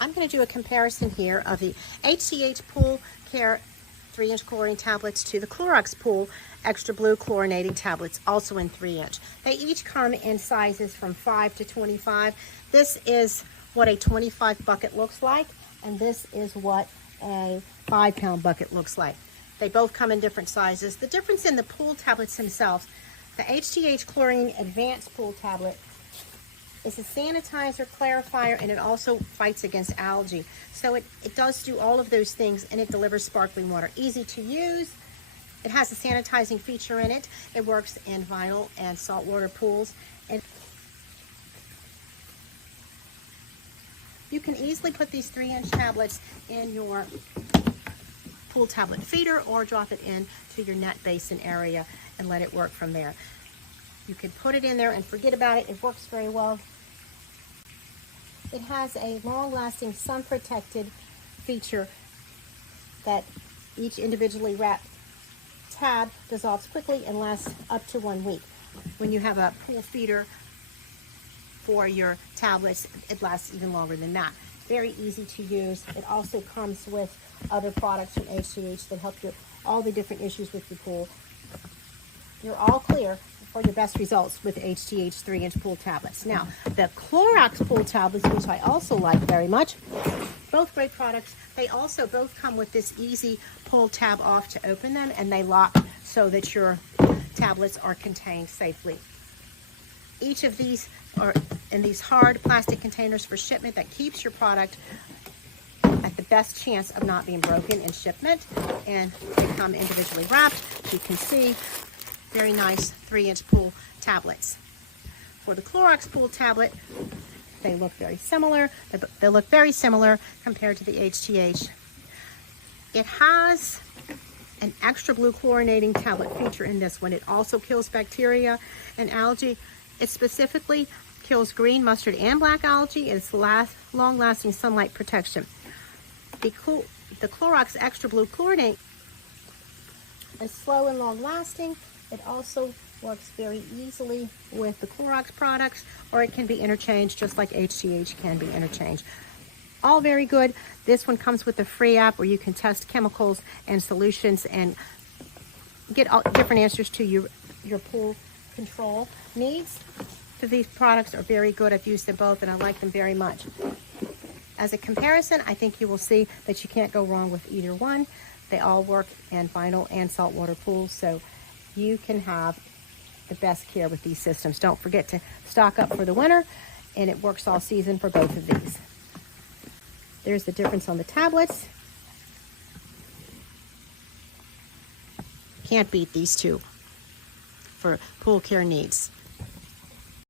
I'm going to do a comparison here of the HTH Pool Care 3-inch chlorine tablets to the Clorox Pool Extra Blue Chlorinating Tablets, also in 3-inch. They each come in sizes from 5 to 25. This is what a 25 bucket looks like, and this is what a 5-pound bucket looks like. They both come in different sizes. The difference in the pool tablets themselves, the HTH Chlorine Advanced Pool Tablet is a sanitizer, clarifier, and it also fights against algae. So it does do all of those things, and it delivers sparkling water. Easy to use. It has a sanitizing feature in it. It works in vinyl and saltwater pools. And you can easily put these 3-inch tablets in your pool tablet feeder or drop it into your net basin area and let it work from there. You can put it in there and forget about it. It works very well. It has a long-lasting sun-protected feature that each individually wrapped tab dissolves quickly and lasts up to 1 week. When you have a pool feeder for your tablets, it lasts even longer than that. Very easy to use. It also comes with other products from HTH that help you all the different issues with your pool. You're all clear for your best results with HTH 3-inch pool tablets. Now, the Clorox pool tablets, which I also like very much, both great products. They also both come with this easy pull tab off to open them, and they lock so that your tablets are contained safely. Each of these are in these hard plastic containers for shipment that keeps your product at the best chance of not being broken in shipment, and they come individually wrapped. You can see very nice 3-inch pool tablets. For the Clorox pool tablet, they look very similar. They look very similar compared to the HTH. It has an extra blue chlorinating tablet feature in this one. It also kills bacteria and algae. It specifically kills green, mustard, and black algae, and it's long-lasting sunlight protection. The Clorox Extra Blue Chlorinate is slow and long-lasting. It also works very easily with the Clorox products, or it can be interchanged just like HTH can be interchanged. All very good. This one comes with a free app where you can test chemicals and solutions and get all different answers to your pool control needs. So these products are very good. I've used them both and I like them very much. As a comparison, I think you will see that you can't go wrong with either one. They all work in vinyl and saltwater pools, so you can have the best care with these systems. Don't forget to stock up for the winter, and it works all season for both of these. There's the difference on the tablets. Can't beat these two for pool care needs.